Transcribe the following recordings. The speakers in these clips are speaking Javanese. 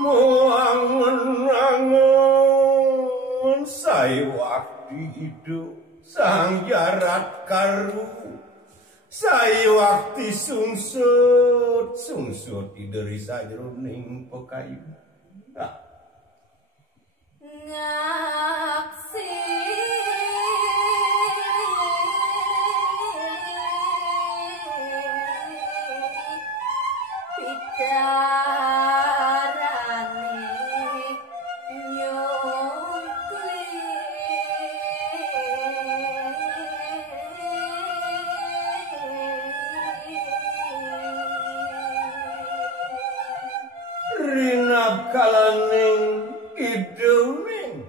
Muangun saiwakti hidup sang jarat karu saiwakti sungsut ideri sajroning pekayu ngaksi kalaning iduming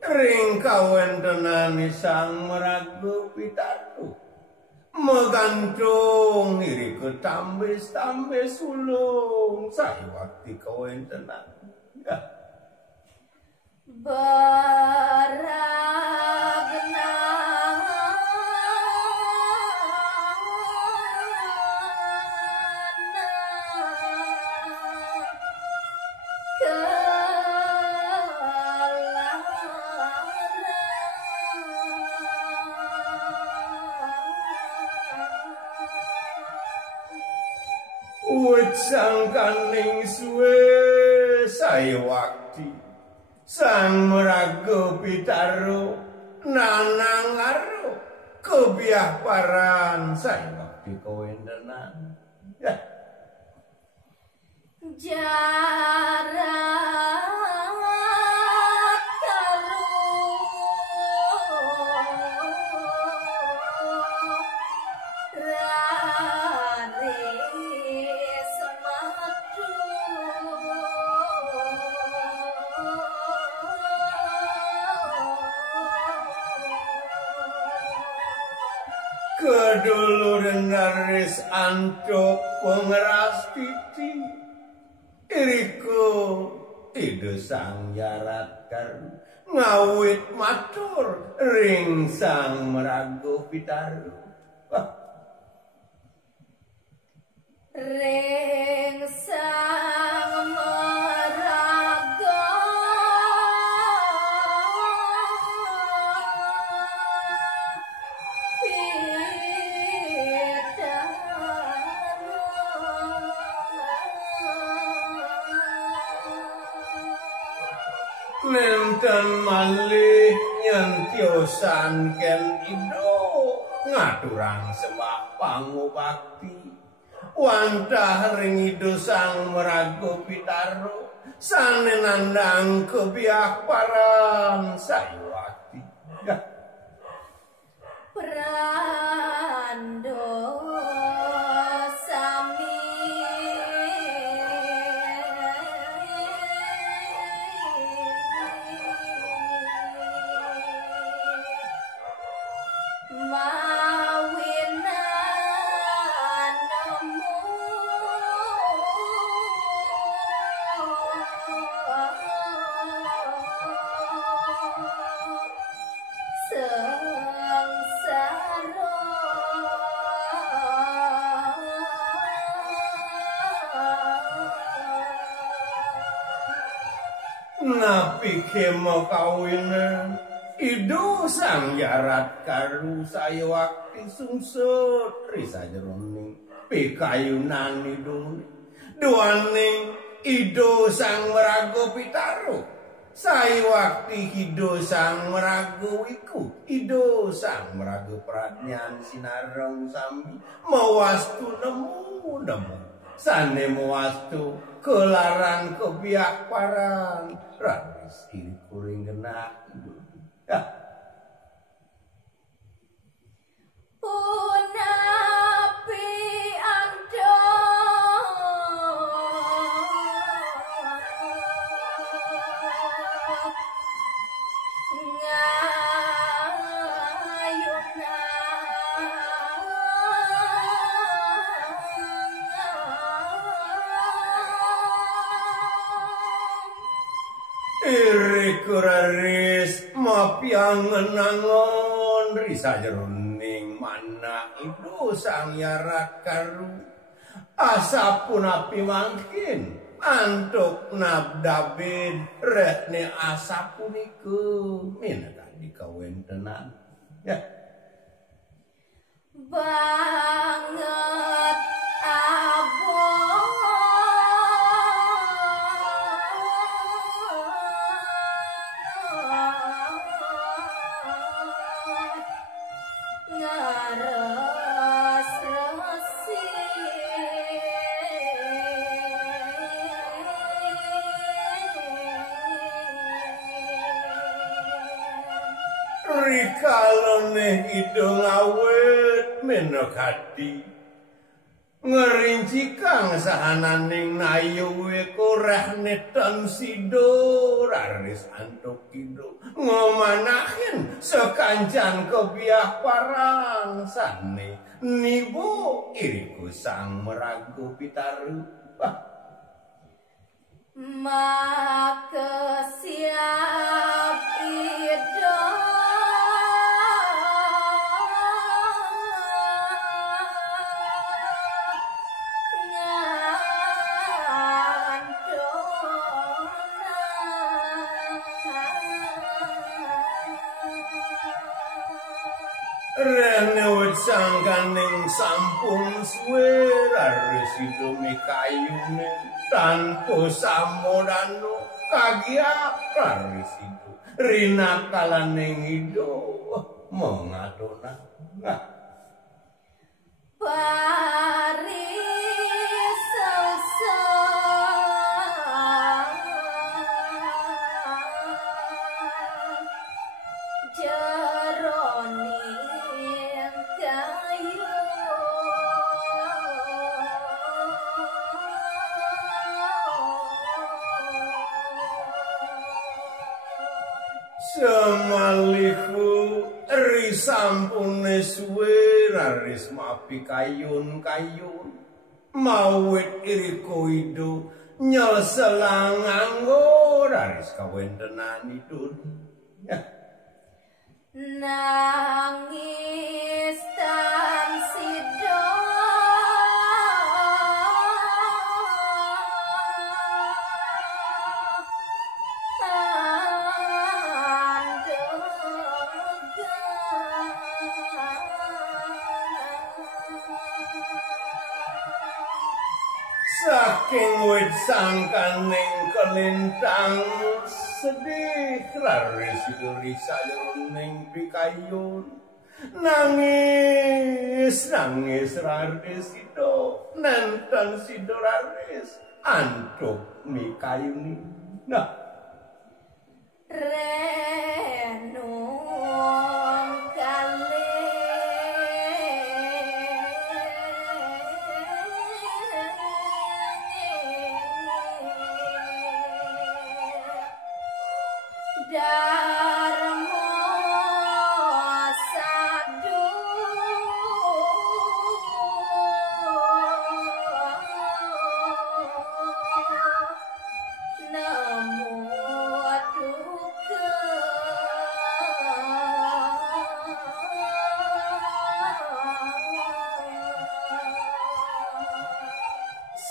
ring kawentenani sang meragu pitaru megantung iri ketambis-tambis ulung saiwakti kawentenan baragna sang kaning suwe saiwakti sang meragu pitaru nanang aru kebiah paran saiwakti kawentenan jarak keduluran naris antuk pengeras titi iriku tidu sang jarat karu ngawit matur ring sang meragu pitaru ring sang meragu nenten malih nyentiosan ken ido ngaturang sembah pangubakti wantah ring ido sang meragu pitaru sane nandang kebiah paran saiwakti prando sami napi kemo kawinan idu sang jarat karu saiwakti sungsut risa jroning pikayunan idune duane idu sang meragu pitaru saiwakti hidu sang meragu iku idu sang meragu pradnyan sinareng sami mawastu nemu sane mawastu kelaran kebiak paran raris iri kuring genak punapi ando iri kuraris mapiangenangon risa jroning mana idu sang yarat karu asapun api mangkin antuk nabdabin retne asa punika minangka dikawentenan ya banget abot ngares resi rikalone hidung awet menokati ngerinci kang sahananing nayuwe koreh neton sido raris antuk kido ngomanahin sekancan kebiah parang sane nibo iriku sang meragu pitaru maka siap idol rene wit sangkaning sampun suwe raris idome kayune tanpa samodano kagia raris itu rina kalaning ido mengadona Paris jeroning kayu semaliku risampune suwe raris mapi kayun-kayun mawit iriko ido nyeselang nganggo raris kawentenan idun nangis tan sido saking wit sangkaning kelintang sedih raris itu risa jeroning pikayun nangis raris itu nenten sido raris antuk mikayuni nah renung kali Darmo sadu nemu duka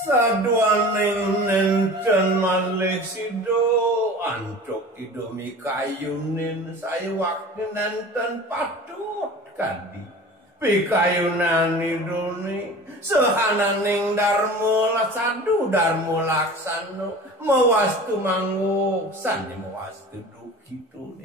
saduaning nenten malih sido antuk idomi kayunin saya waktu nenten patut kadi pikayunan idoni sehananing darmo sadu darmo laksano mawastu manguk sani mawastu dukitun